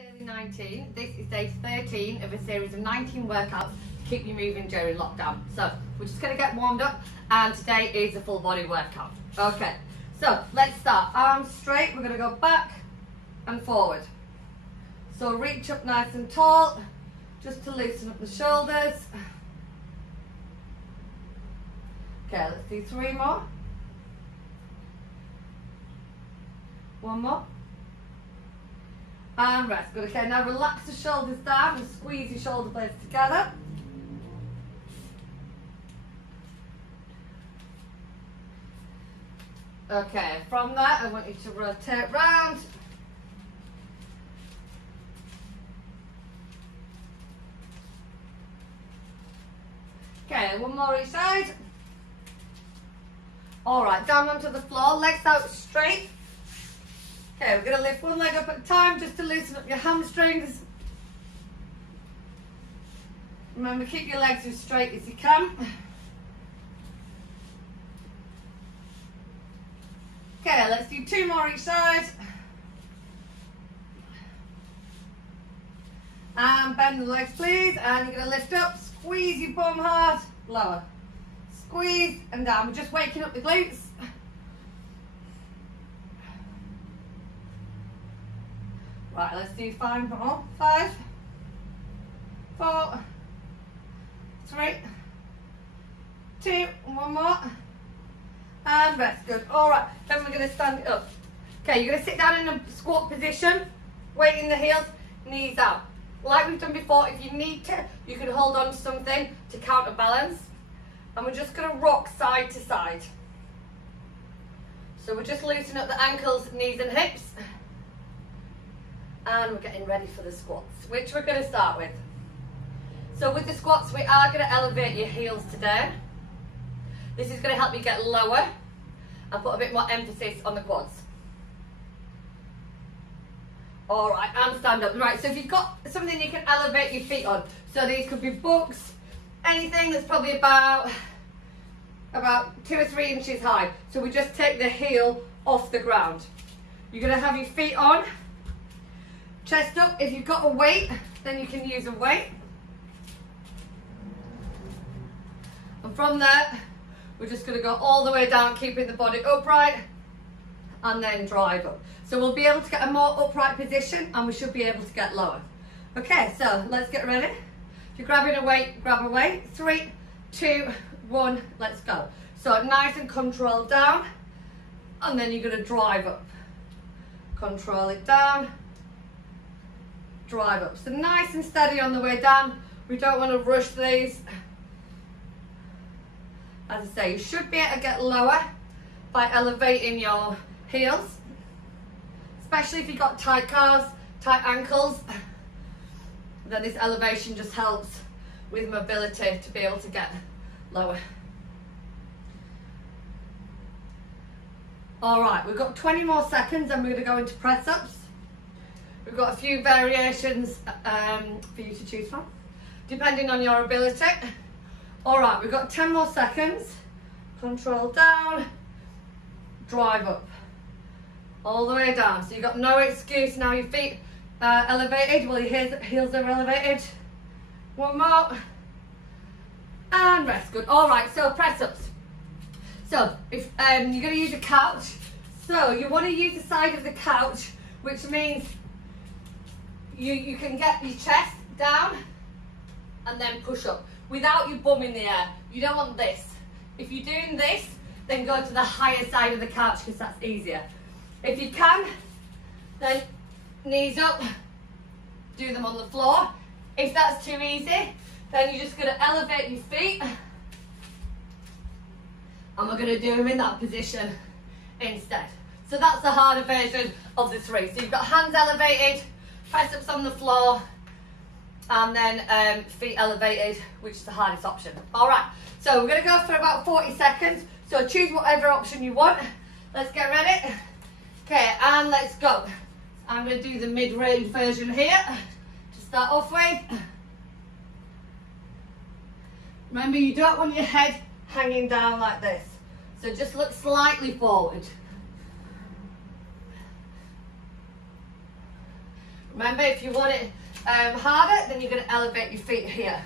daily 19. This is day 13 of a series of 19 workouts to keep you moving during lockdown. So we're just going to get warmed up, and today is a full body workout. Okay, so let's start. Arms straight, we're going to go back and forward. So reach up nice and tall, just to loosen up the shoulders. Okay, let's do 3 more. 1 more. And rest. Good. Okay, now relax the shoulders down and squeeze your shoulder blades together. Okay, from that I want you to rotate round. Okay, 1 more each side. Alright, down onto the floor, legs out straight. Okay, we're going to lift 1 leg up at a time just to loosen up your hamstrings. Remember, keep your legs as straight as you can. Okay, let's do 2 more each side. And bend the legs, please. And you're going to lift up, squeeze your bum hard, lower. Squeeze and down. We're just waking up the glutes. Right, let's do 5 more. 5, 4, 3, 2, 1 more. And rest. Good. Alright, then we're going to stand it up. Okay, you're going to sit down in a squat position, weight in the heels, knees out. Like we've done before, if you need to, you can hold on to something to counterbalance. And we're just going to rock side to side. So we're just loosening up the ankles, knees and hips. And we're getting ready for the squats, which we're going to start with. So with the squats, we are going to elevate your heels today. This is going to help you get lower and put a bit more emphasis on the quads. Alright, and stand up. Right, so if you've got something you can elevate your feet on, so these could be books, anything that's probably about 2 or 3 inches high. So we just take the heel off the ground. You're going to have your feet on, chest up. If you've got a weight, then you can use a weight. And from there, we're just going to go all the way down, keeping the body upright, and then drive up. So we'll be able to get a more upright position, and we should be able to get lower. Okay, so let's get ready. If you're grabbing a weight, grab a weight. 3, 2, 1, let's go. So nice and control down, and then you're going to drive up. Control it down, drive up. So nice and steady on the way down. We don't want to rush these. As I say, you should be able to get lower by elevating your heels, especially if you've got tight calves, tight ankles. Then this elevation just helps with mobility to be able to get lower. All right, we've got 20 more seconds and we're going to go into press ups. We've got a few variations for you to choose from, depending on your ability. All right, we've got 10 more seconds. Control down, drive up, all the way down. So you've got no excuse now. Your feet elevated, well, your heels are elevated. 1 more, and rest. Good. All right, so press ups. So if you're going to use a couch, so you want to use the side of the couch, which means you can get your chest down and then push up without your bum in the air. You don't want this. If you're doing this, then go to the higher side of the couch because that's easier. If you can, then knees up, do them on the floor. If that's too easy, then you're just going to elevate your feet, and we're going to do them in that position instead. So that's the harder version of the 3. So you've got hands elevated, press ups on the floor, and then feet elevated, which is the hardest option. All right, so we're going to go for about 40 seconds. So choose whatever option you want. Let's get ready. Okay, and let's go. I'm going to do the mid-range version here to start off with. Remember, you don't want your head hanging down like this. So just look slightly forward. Remember, if you want it harder, then you're going to elevate your feet here.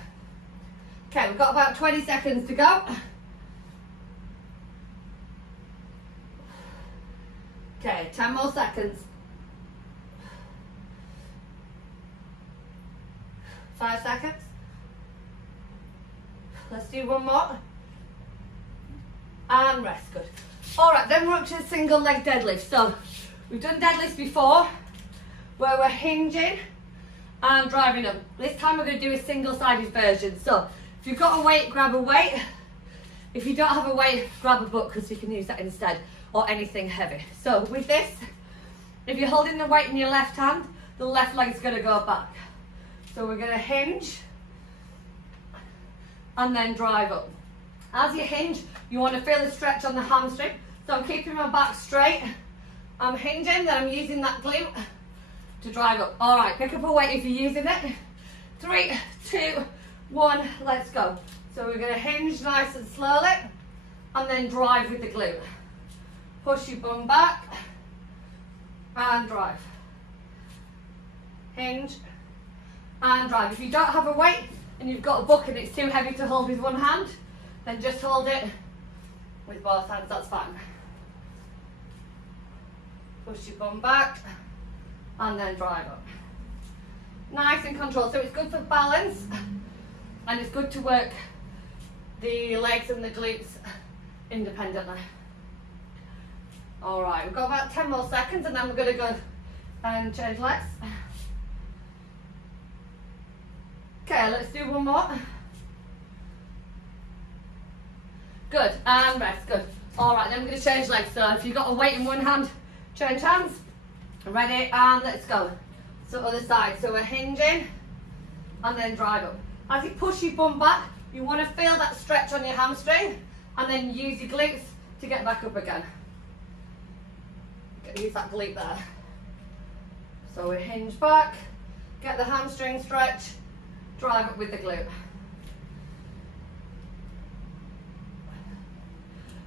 Okay, we've got about 20 seconds to go. Okay, 10 more seconds. 5 seconds. Let's do one more. And rest, good. All right, then we're up to a single leg deadlift. So we've done deadlifts before where we're hinging and driving them. This time we're going to do a single-sided version. So if you've got a weight, grab a weight. If you don't have a weight, grab a book because you can use that instead, or anything heavy. So with this, if you're holding the weight in your left hand, the left leg's going to go back. So we're going to hinge and then drive up. As you hinge, you want to feel a stretch on the hamstring. So I'm keeping my back straight. I'm hinging, then I'm using that glute to drive up. All right, pick up a weight if you're using it. 3, 2, 1, let's go. So we're going to hinge nice and slowly and then drive with the glute. Push your bum back and drive. Hinge and drive. If you don't have a weight and you've got a book and it's too heavy to hold with one hand, then just hold it with both hands, that's fine. Push your bum back and then drive up. Nice and controlled. So it's good for balance and it's good to work the legs and the glutes independently. All right, we've got about 10 more seconds and then we're going to go and change legs. Okay, let's do one more. Good, and rest, good. All right, then we're going to change legs. So if you've got a weight in one hand, change hands. Ready, and let's go. So other side, so we're hinging and then drive up. As you push your bum back, you want to feel that stretch on your hamstring and then use your glutes to get back up again. Use that glute there. So we hinge back, get the hamstring stretch, drive up with the glute.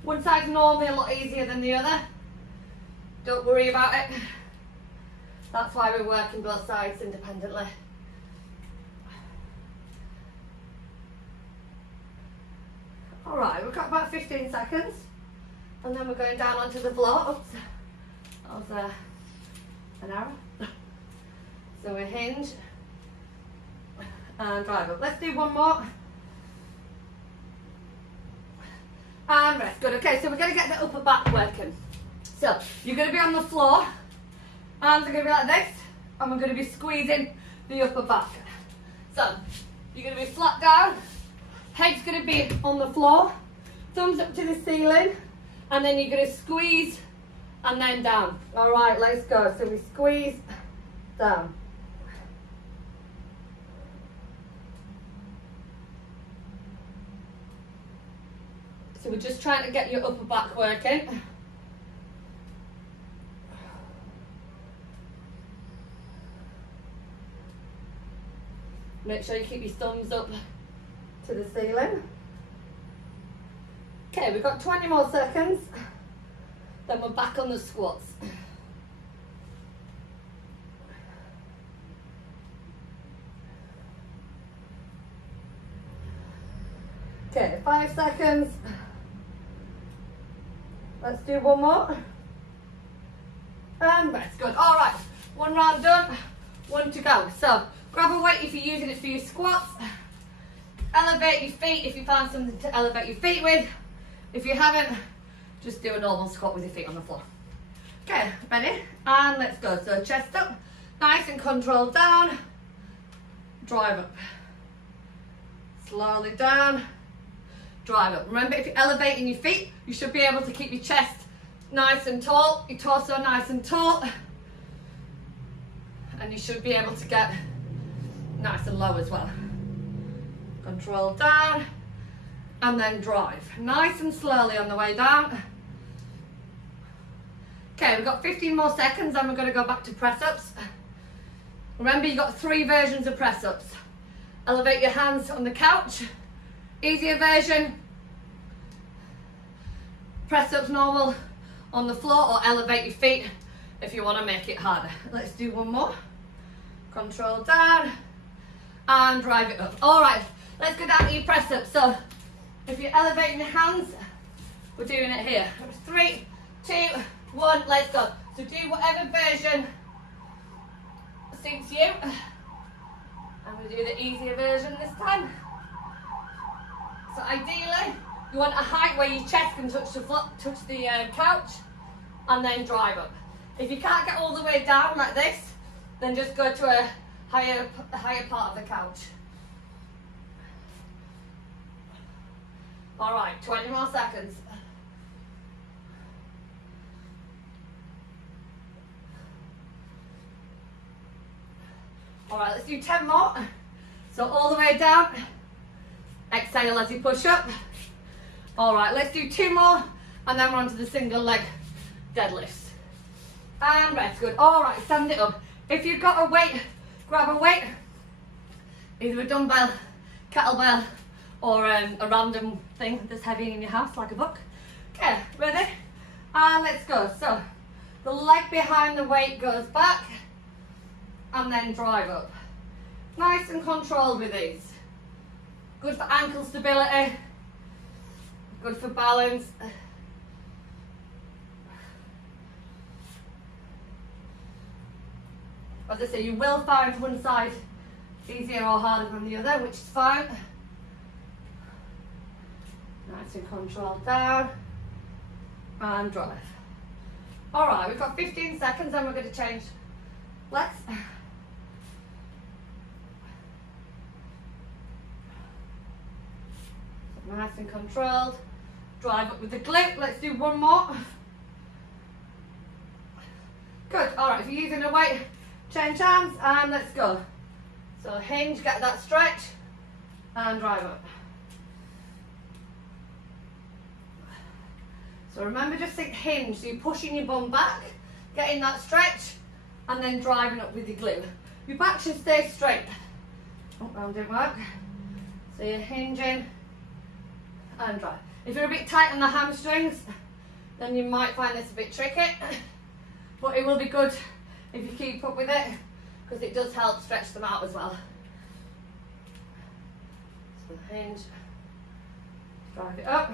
One side's normally a lot easier than the other. Don't worry about it. That's why we're working both sides independently. All right, we've got about 15 seconds and then we're going down onto the floor. Oops, that was an arrow. So we hinge and drive up. Let's do one more. And rest, good. Okay, so we're going to get the upper back working. So you're going to be on the floor, arms are going to be like this, and we're going to be squeezing the upper back. So you're going to be flat down, head's going to be on the floor, thumbs up to the ceiling, and then you're going to squeeze and then down. All right, let's go. So we squeeze down. So we're just trying to get your upper back working. Make sure you keep your thumbs up to the ceiling. Okay, we've got 20 more seconds. Then we're back on the squats. Okay, 5 seconds. Let's do one more. And rest, good. All right, one round done, one to go. So grab a weight if you're using it for your squats. Elevate your feet if you find something to elevate your feet with. If you haven't, just do a normal squat with your feet on the floor. Okay, ready? And let's go. So chest up, nice and controlled down. Drive up. Slowly down. Drive up. Remember, if you're elevating your feet, you should be able to keep your chest nice and tall, your torso nice and tall, and you should be able to get nice and low as well. Control down, and then drive. Nice and slowly on the way down. Okay, we've got 15 more seconds, and we're going to go back to press-ups. Remember, you've got 3 versions of press-ups. Elevate your hands on the couch. Easier version, press ups normal on the floor, or elevate your feet if you want to make it harder. Let's do one more. control down, and drive it up. All right, let's go down to your press up. So if you're elevating your hands, we're doing it here. 3, 2, 1, let's go. So do whatever version suits you. I'm going to do the easier version this time. So ideally, you want a height where your chest can touch the couch, and then drive up. If you can't get all the way down like this, then just go to a higher part of the couch. All right, 20 more seconds. All right, let's do 10 more. So all the way down. Exhale as you push up. All right, let's do 2 more, and then we're on to the single leg deadlifts. And rest, good. All right, stand it up. If you've got a weight, grab a weight, either a dumbbell, kettlebell, or a random thing that's heavy in your house, like a book. Okay, ready? And let's go. So the leg behind the weight goes back, and then drive up. Nice and controlled with these. Good for ankle stability, good for balance. As I say, you will find one side easier or harder than the other, which is fine. Nice and controlled down, and drive. All right, we've got 15 seconds, and we're going to change legs. Nice and controlled. Drive up with the glute. Let's do 1 more. Good. All right, if you're using a weight, change hands, and let's go. So hinge, get that stretch, and drive up. So remember, just think hinge. So you're pushing your bum back, getting that stretch, and then driving up with your glute. Your back should stay straight. Oh, that didn't work. So you're hinging and drive. If you're a bit tight on the hamstrings, then you might find this a bit tricky, but it will be good if you keep up with it, because it does help stretch them out as well. So hinge, drive it up.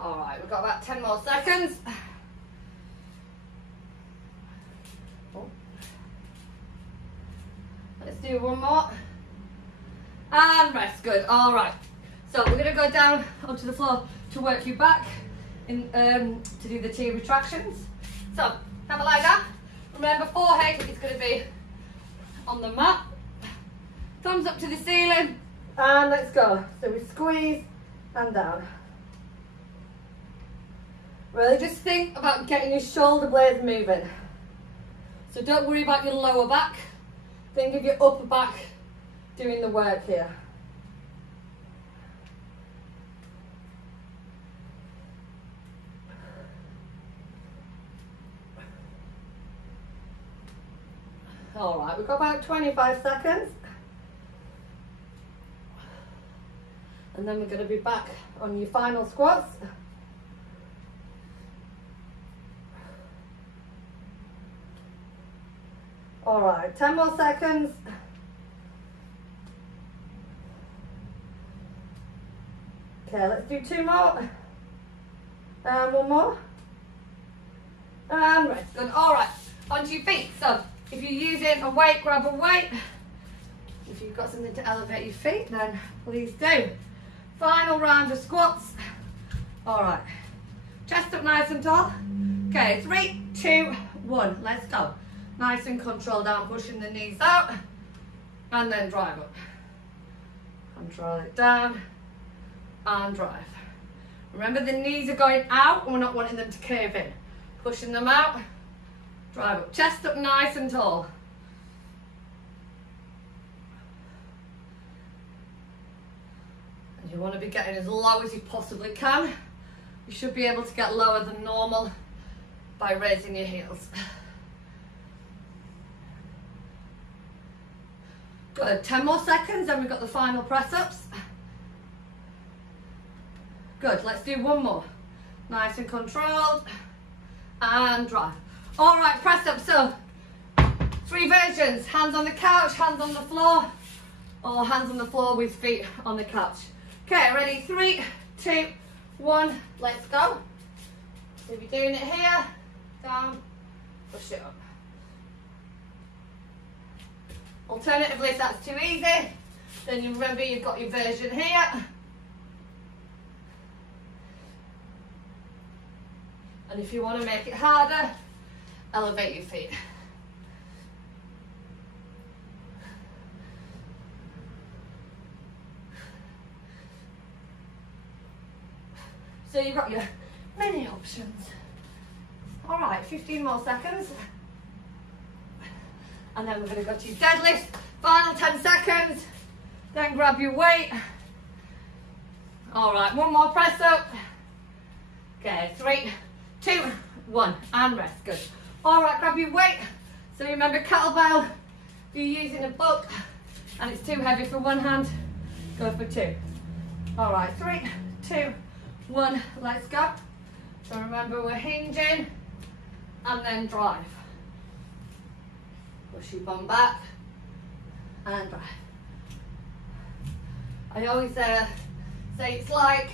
All right, we've got about 10 more seconds. Oh. Let's do 1 more. And rest, good. All right. So we're going to go down onto the floor to work your back to do the T retractions. So have a lie down. Remember, forehead is going to be on the mat. Thumbs up to the ceiling, and let's go. So we squeeze and down. Really just think about getting your shoulder blades moving. So don't worry about your lower back. Think of your upper back doing the work here. All right, we've got about 25 seconds. And then we're going to be back on your final squats. All right, 10 more seconds. Okay, let's do 2 more. And 1 more. And rest. Good. All right, onto your feet. So if you're using a weight, grab a weight. If you've got something to elevate your feet, then please do. Final round of squats. All right, chest up nice and tall. Okay, 3, 2, 1, let's go. Nice and controlled down, pushing the knees out, and then drive up. Control it down, and drive. Remember, the knees are going out, and we're not wanting them to curve in. Pushing them out, drive up. Chest up nice and tall. And you want to be getting as low as you possibly can. You should be able to get lower than normal by raising your heels. Good, 10 more seconds, then we've got the final press-ups. Good, let's do 1 more. Nice and controlled, and drive. All right, press up, so 3, 3 versions, hands on the couch, hands on the floor, or hands on the floor with feet on the couch. Okay, ready? 3, 2, 1, let's go. So if you're doing it here, down, push it up. Alternatively, if that's too easy, then you remember you've got your version here. And if you want to make it harder, elevate your feet. So you've got your many options. All right, 15 more seconds. And then we're going to go to your deadlift. Final 10 seconds. Then grab your weight. All right, one more press up. Okay, 3, 2, 1, and rest. Good. All right, grab your weight. So remember, kettlebell, if you're using a book and it's too heavy for one hand, go for 2. All right, 3, 2, 1, let's go. So remember, we're hinging and then drive. Push your bum back and drive. I always say it's like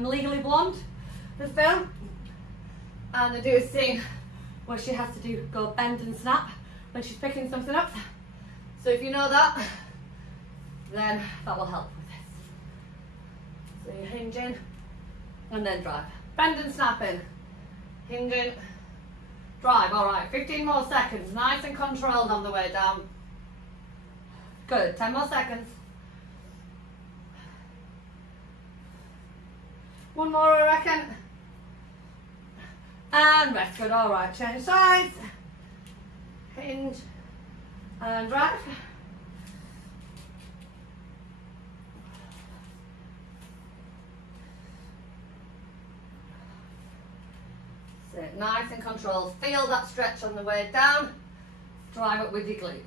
Legally Blonde, the film, and they do a scene where she has to go bend and snap when she's picking something up. So if you know that, then that will help with this. So you're hinging and then drive. Bend and snap in. Hinging, drive. All right, 15 more seconds. Nice and controlled on the way down. Good, 10 more seconds. One more, I reckon. And rest. Good, all right, change sides. Hinge and drive. Sit nice and controlled. Feel that stretch on the way down. Drive up with your glutes.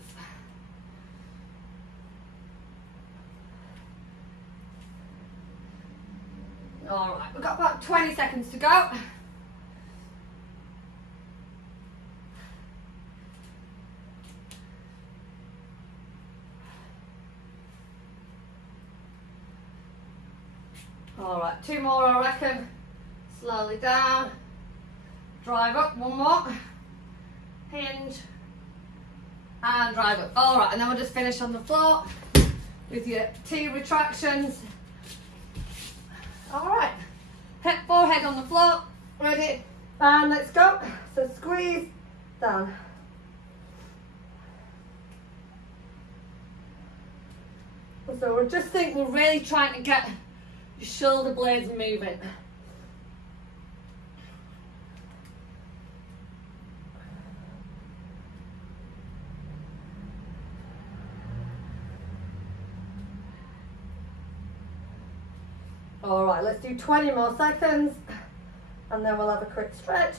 All right, we've got about 20 seconds to go. All right, 2 more, I reckon. Slowly down. Drive up, 1 more. Hinge. And drive up. All right, and then we'll just finish on the floor with your 2 retractions. All right, hip, forehead on the floor. Ready? And let's go. So squeeze down. So we're really trying to get your shoulder blades moving. All right, let's do 20 more seconds and then we'll have a quick stretch.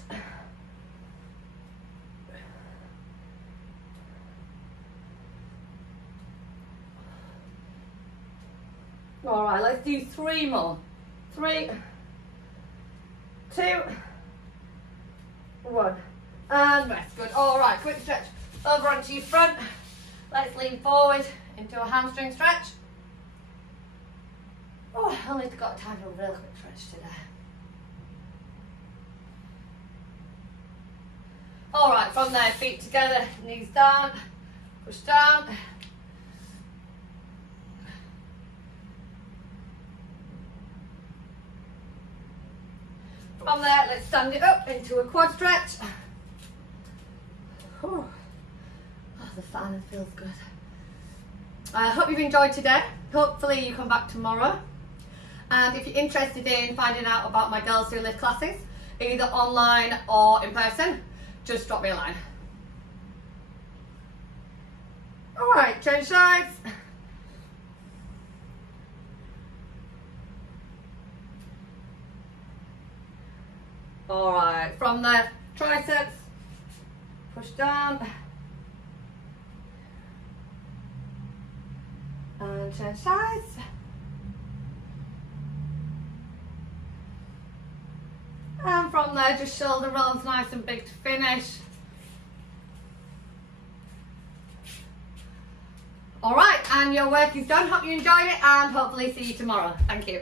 All right, let's do 3 more. 3, 2, 1, and rest. Good. All right, quick stretch over onto your front. Let's lean forward into a hamstring stretch. Oh, I only got time for a real quick stretch today. All right, from there, feet together, knees down, push down. From there, let's stand it up into a quad stretch. Oh, the fan feels good. I hope you've enjoyed today. Hopefully you come back tomorrow. And if you're interested in finding out about my Girls Who Lift classes, either online or in person, just drop me a line. All right, change sides. All right, from the triceps, push down. And change sides. And from there, just shoulder rolls nice and big to finish. and your work is done. Hope you enjoyed it and hopefully see you tomorrow. Thank you.